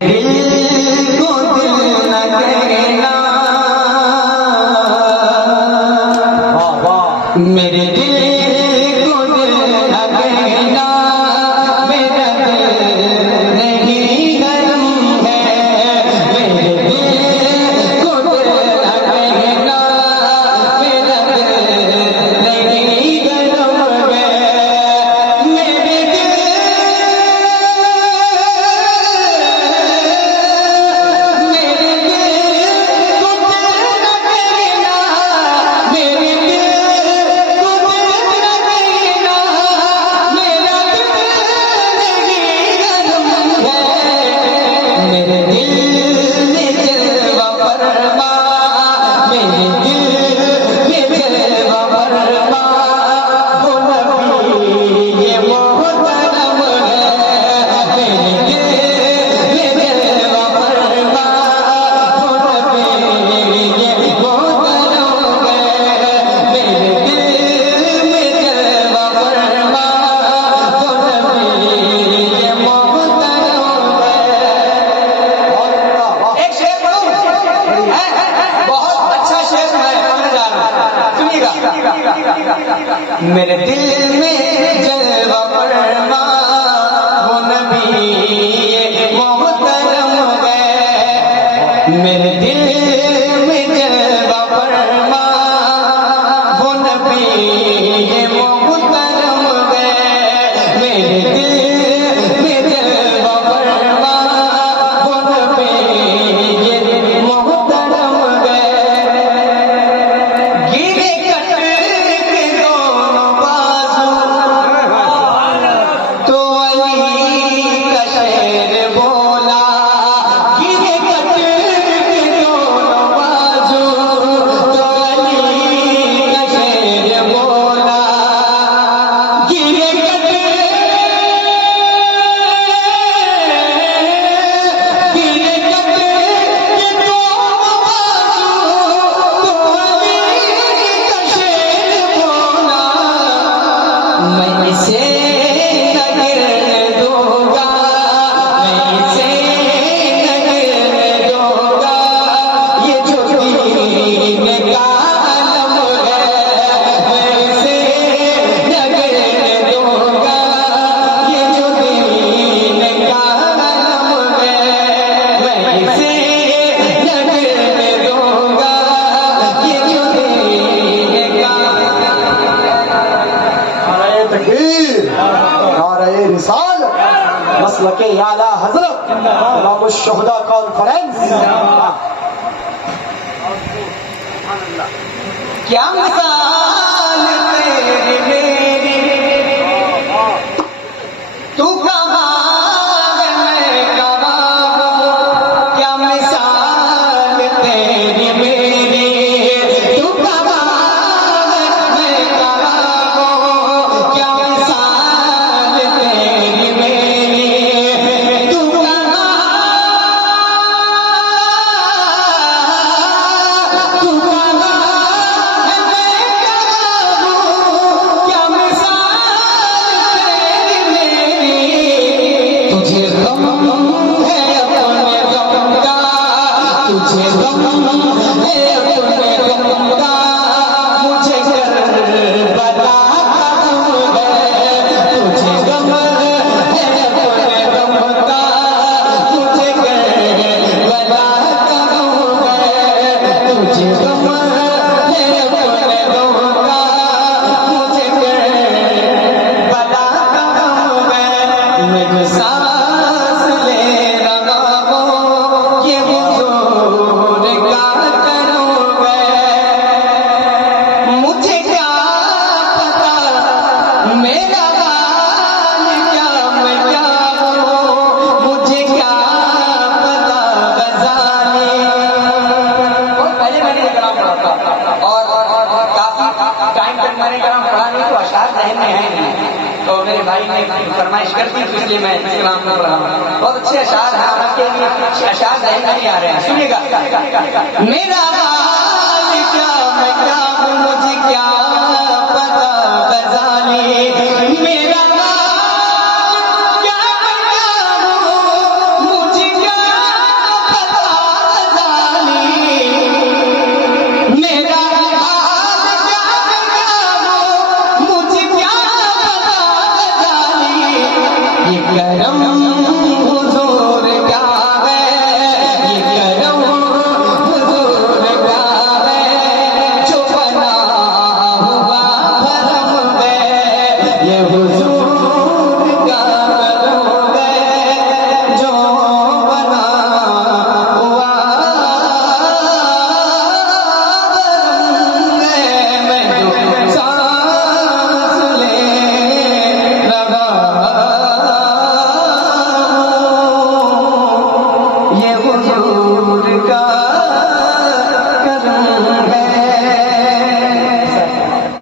दिल को दिल न कहना, मेरे दिल को दिल न कहना, मेरा दिल नहीं गरम है। मेरे दिल को दिल न कहना, मेरा दिल नहीं गरम है। मेरे दिल मेरे दिल में जलवा फरमा वो नबी ये मोहतरम है। मेरे दिल में जलवा फरमा वो नबी ये मोहतरम है। मेरे दिल में जलवा फरमा वो नबी ये मोहतरम है। गिरे मसलके आला हजरत इमाम शुहदा कॉन्फ्रेंस। क्या मिसाल तेरी मेरी, तू कहाँ है मैं कहाँ हूँ। क्या मिसाल तेरी मेरी, तू कहाँ है मैं कहाँ हूँ। क्या मिसाल तेरी मेरी, तो मेरे भाई ने फरमाइश कर दी, तो इसलिए मैं इस्लाम को पढ़ा रहा हूँ। बहुत अच्छे अशार हैं, आपके लिए अशार जहन नहीं आ रहे हैं, सुनिएगा। मेरा हाल क्या मैं क्या हूँ, मुझे क्या पता गजाली। मेरा हाल क्या मैं क्या हूँ, मुझे क्या करम